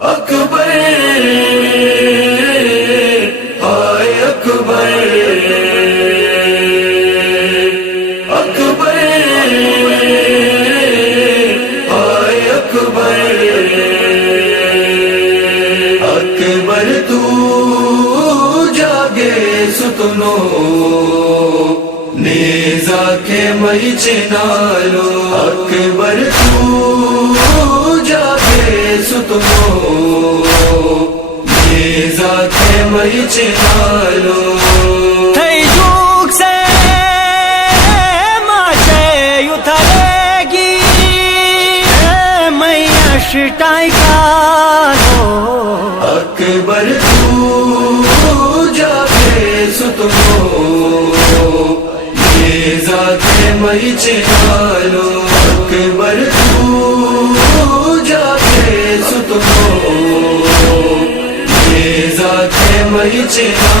اکبر آئے اکبر اکبر آئے اکبر اکبر تو جاگے ستنو نیزا کے مئی چنالو اکبر تو جاگے ستنو نیزا کے مئی چنالو تھئی جھوک سے ماچے اتھلے گی میں اشٹائی کالو اکبر تو جاگے ستنو نیزا کے مئی چنالو اکبر تو جاگے ستنو نیزا کے مئی چنالو